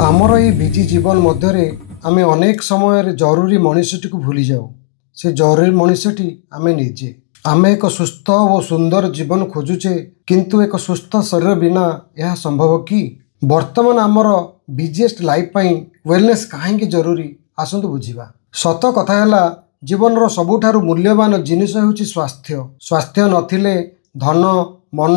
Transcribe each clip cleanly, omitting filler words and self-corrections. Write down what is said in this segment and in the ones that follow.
आमर ये बिजी जीवन मध्य आम अनेक समय जरूरी मनुष्यटी को भूली जाऊ। से जरूरी मनुष्यटी आम निजे। आम एक सुस्थ और सुंदर जीवन खोजुचे, किंतु एक सुस्थ शरीर बिना यह संभव कि? वर्तमान आमर बिजीएस्ट लाइफ पाई वेलनेस कहीं जरूरी आसतु बुझा। सत कथा है जीवन सबुठारु मूल्यवान जिनिस होउछि स्वास्थ्य। स्वास्थ्य नथिले धन मन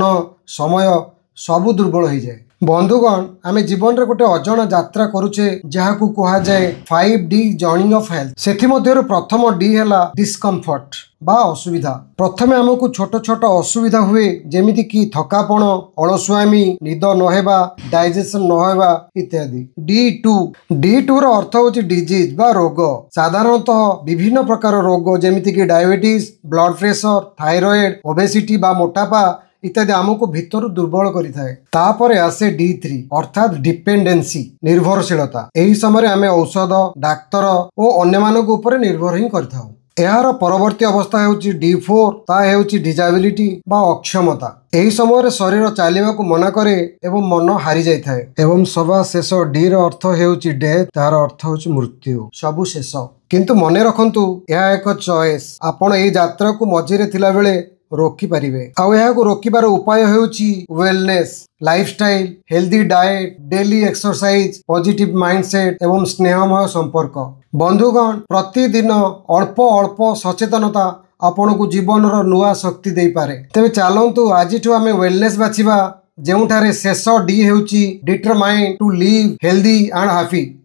समय सबु दुर्बल हो जाए। बंधुगण, आम जीवन रे गोटे अजणा यात्रा करुचे जहाँ को कहा जाए 5D जर्नी ऑफ हेल्थ। सेथि मध्यरु प्रथम डी है डिस्कम्फर्ट बा असुविधा। प्रथमे आमको छोट छोट असुविधा हुए, जेमिति कि थकापण, अलसुआमी, निद नहेबा, डाइजेशन नहेबा इत्यादि। D2 रो अर्थ होछि डिजीज बा रोग। साधारणतः विभिन्न प्रकार रोग जेमिति कि diabetes, blood pressure, thyroid, obesity बा मोटापा इत्यादि आमको भितर दुर्बल करिथाए। तापर आसे D3 अर्थात डिपेंडेंसी, निर्भरशीलता। एही समय आमे औषध, डाक्तर और अन्य मानक ऊपर निर्भर ही करथाउ। यार परवर्ती अवस्था होउछि D4, ता होउछि डिजाबिलिटी बा अक्षमता। एही समय शरीर चलिबा को मना करे एवं मन हारी जाय थाए। एवं सभा शेष डी रो अर्थ होउछि डेथ, तार अर्थ होउछि मृत्यु, सबु शेष। किंतु मने रखंतु यह एक चॉइस। आपण एही यात्रा को मझिरे थिला बेले रोकी पारिबे। आउ यह को रोकिबार उपाय होउछि wellness, lifestyle, healthy diet, daily exercise, positive mindset एवं स्नेहमय संपर्क। बंधुगण, प्रतिदिन अल्प अल्प सचेतनता आपण को जीवन रो नुआ शक्ति दे पारे। तेबे चलंतु आज आमे वेलनेस बाछिबा, जेउठारे शेष डी हेउछि determine to live healthy and happy.